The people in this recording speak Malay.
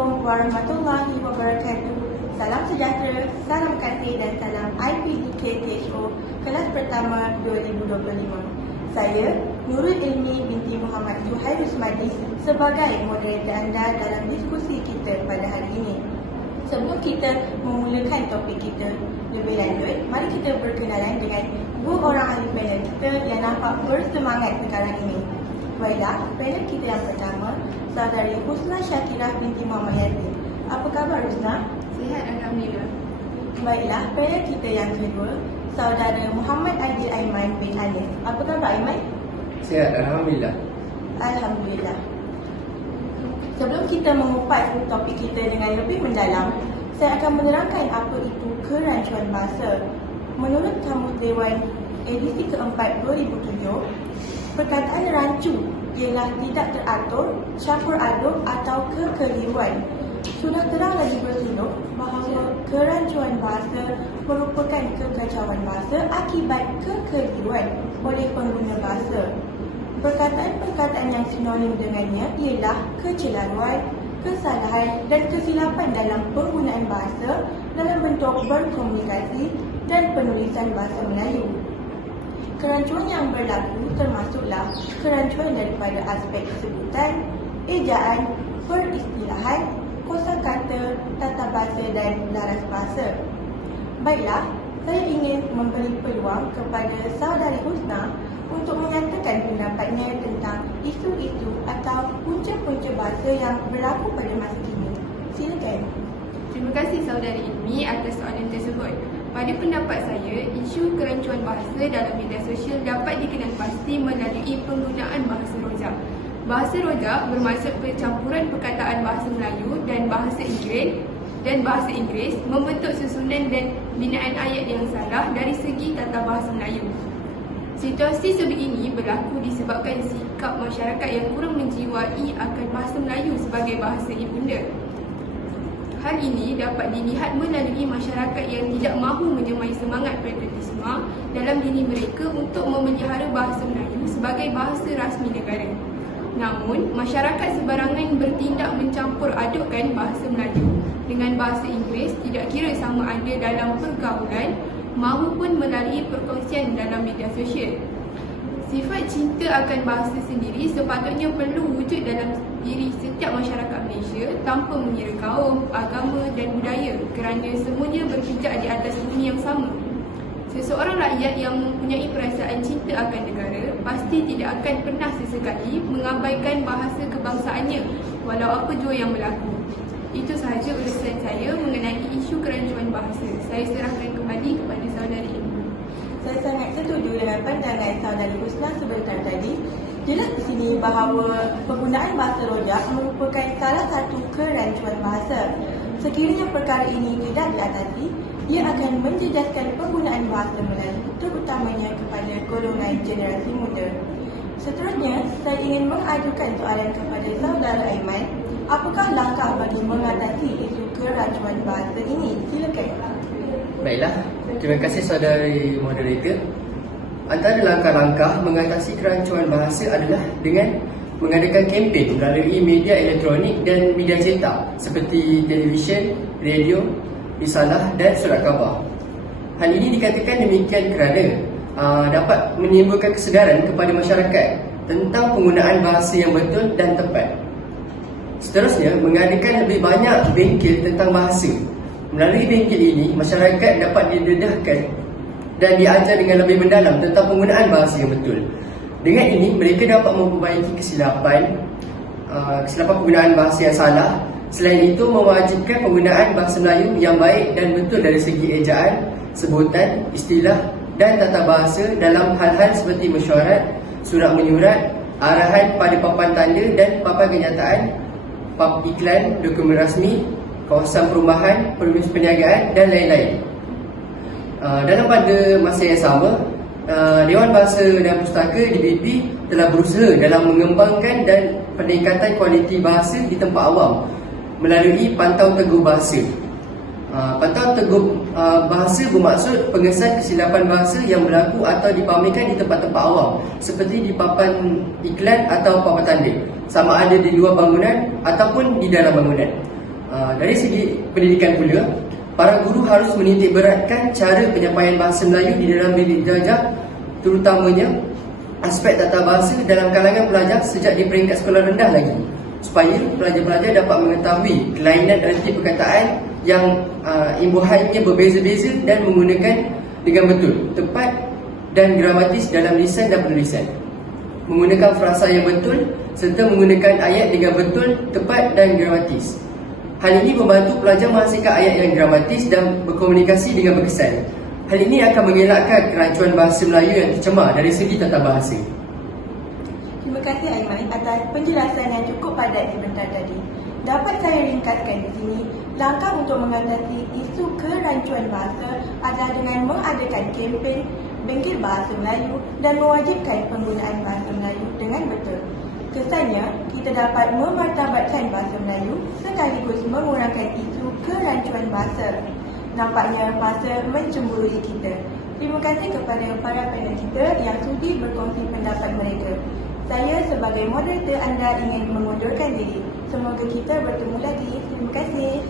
Assalamualaikum warahmatullahi wabarakatuh. Salam sejahtera, salam kasih dan salam IPDK THO kelas pertama 2025. Saya Nurul Ilmi binti Muhammad Suhail Rusmadi sebagai moderator anda dalam diskusi kita pada hari ini. Sebelum kita memulakan topik kita lebih lanjut, mari kita berkenalan dengan dua orang ahli panel kita yang nampak bersemangat sekarang ini. Baiklah, panel kita yang pertama, saudari Husna Syakirah binti Muhammad Yazid. Apa khabar Husna? Sihat, Alhamdulillah. Baiklah, panel kita yang kedua, saudara Muhammad Adil Aiman bin Anis. Apa khabar Aiman? Sihat, Alhamdulillah. Alhamdulillah. Sebelum kita mengupas topik kita dengan lebih mendalam, saya akan menerangkan apa itu kerancuan bahasa. Menurut Kamus Dewan edisi keempat 2007, perkataan rancu ialah tidak teratur, campur aduk atau kekeliruan. Sudah terang lagi bersuluk bahawa kerancuan bahasa merupakan kekacauan bahasa akibat kekeliruan oleh pengguna bahasa. Perkataan-perkataan yang sinonim dengannya ialah kecelaruan, kesalahan dan kesilapan dalam penggunaan bahasa dalam bentuk berkomunikasi dan penulisan bahasa Melayu. Kerancuan yang berlaku termasuklah kerancuan daripada aspek sebutan, ejaan, peristilahan, kosakata, tata bahasa dan laras bahasa. Baiklah, saya ingin memberi peluang kepada saudari Husna untuk menyatakan pendapatnya tentang isu-isu atau punca-punca bahasa yang berlaku pada masa kini. Silakan. Terima kasih saudari Ilmi atas soalan tersebut. Pada pendapat saya, isu kerancuan bahasa dalam media sosial dapat dikenal pasti melalui penggunaan bahasa rojak. Bahasa rojak bermaksud percampuran perkataan bahasa Melayu dan bahasa Inggeris membentuk susunan dan binaan ayat yang salah dari segi tata bahasa Melayu. Situasi sebegini berlaku disebabkan sikap masyarakat yang kurang menjiwai akan bahasa Melayu sebagai bahasa ibunda. Hal ini dapat dilihat melalui masyarakat yang tidak mahu menyemai semangat patriotisme dalam diri mereka untuk memelihara bahasa Melayu sebagai bahasa rasmi negara. Namun, masyarakat sebarangan bertindak mencampur adukkan bahasa Melayu dengan bahasa Inggeris tidak kira sama ada dalam pergaulan maupun melalui perkongsian dalam media sosial. Sifat cinta akan bahasa sendiri sepatutnya perlu wujud dalam diri setiap masyarakat Malaysia tanpa mengira kaum, agama dan budaya kerana semuanya berpijak di atas bumi yang sama. Seseorang rakyat yang mempunyai perasaan cinta akan negara pasti tidak akan pernah sesekali mengabaikan bahasa kebangsaannya walau apa jua yang berlaku. Itu sahaja ulasan saya mengenai isu kerancuan bahasa. Saya serahkan kembali kepada saudari Ibu. Saya sangat setuju dengan pandangan saudari Husna sebentar tadi. Jelas di sini bahawa penggunaan bahasa rojak merupakan salah satu kerancuan bahasa. Sekiranya perkara ini tidak diatasi, ia akan menjejaskan penggunaan bahasa Melayu terutamanya kepada golongan generasi muda. Seterusnya, saya ingin mengajukan soalan kepada saudara Aiman. Apakah langkah bagi mengatasi isu kerancuan bahasa ini? Silakan. Baiklah, terima kasih saudari moderator. Antara langkah-langkah mengatasi kerancuan bahasa adalah dengan mengadakan kempen melalui media elektronik dan media cetak seperti televisyen, radio, risalah dan surat khabar. Hal ini dikatakan demikian kerana dapat menimbulkan kesedaran kepada masyarakat tentang penggunaan bahasa yang betul dan tepat. Seterusnya, mengadakan lebih banyak bengkel tentang bahasa. Melalui bengkel ini, masyarakat dapat didedahkan dan diajar dengan lebih mendalam tentang penggunaan bahasa yang betul. Dengan ini, mereka dapat memperbaiki kesilapan penggunaan bahasa yang salah. Selain itu, mewajibkan penggunaan bahasa Melayu yang baik dan betul dari segi ejaan, sebutan, istilah dan tata bahasa dalam hal-hal seperti mesyuarat, surat menyurat, arahan pada papan tanda dan papan kenyataan, pap iklan, dokumen rasmi, kawasan perumahan, permis perniagaan dan lain-lain. Dalam pada masa yang sama, Dewan Bahasa dan Pustaka DBP telah berusaha dalam mengembangkan dan peningkatan kualiti bahasa di tempat awam melalui Pantau Teguh Bahasa. Pantau Teguh Bahasa bermaksud pengesan kesilapan bahasa yang berlaku atau dipamerkan di tempat-tempat awam seperti di papan iklan atau papan tanda, sama ada di luar bangunan ataupun di dalam bangunan. Dari segi pendidikan pula, para guru harus menitik beratkan cara penyampaian bahasa Melayu di dalam bilik belajar, terutamanya aspek tata bahasa dalam kalangan pelajar sejak di peringkat sekolah rendah lagi, supaya pelajar-pelajar dapat mengetahui kelainan erti perkataan yang imbuhannya berbeza-beza dan menggunakan dengan betul, tepat dan gramatis dalam lisan dan penulisan, menggunakan frasa yang betul serta menggunakan ayat dengan betul, tepat dan gramatis. Hal ini membantu pelajar menghasilkan ayat yang gramatis dan berkomunikasi dengan berkesan. Hal ini akan mengelakkan kerancuan bahasa Melayu yang tercemar dari segi tata bahasa. Terima kasih Aiman atas penjelasan yang cukup padat sebentar tadi. Dapat saya ringkaskan di sini, langkah untuk mengatasi isu kerancuan bahasa adalah dengan mengadakan kempen bengkel bahasa Melayu dan mewajibkan penggunaan bahasa Melayu dengan betul. Kesannya, kita dapat memartabatkan bahasa Melayu sekaligus mengurangkan isu kerancuan bahasa. Nampaknya bahasa mencemburui kita. Terima kasih kepada para panel kita yang sudi berkongsi pendapat mereka. Saya sebagai moderator anda ingin mengundurkan diri. Semoga kita bertemu lagi. Terima kasih.